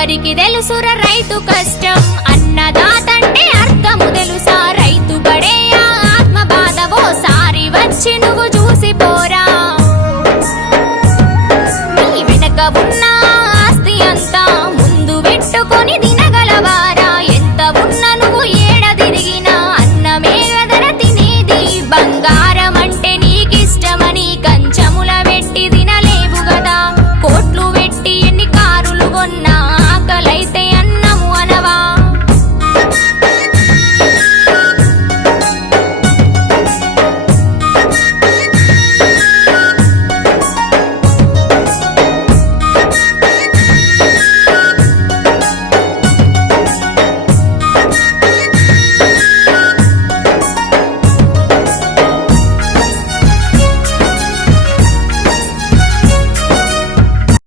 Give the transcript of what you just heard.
ఎవరికి తెలుసురా రైతు కష్టం, అన్నదాతంటే అర్థము తెలుసా, రైతు పడే ఆత్మ బాధ ఓసారి వచ్చి నువ్వు చూసిపోరా. నీ వెనక ఉన్న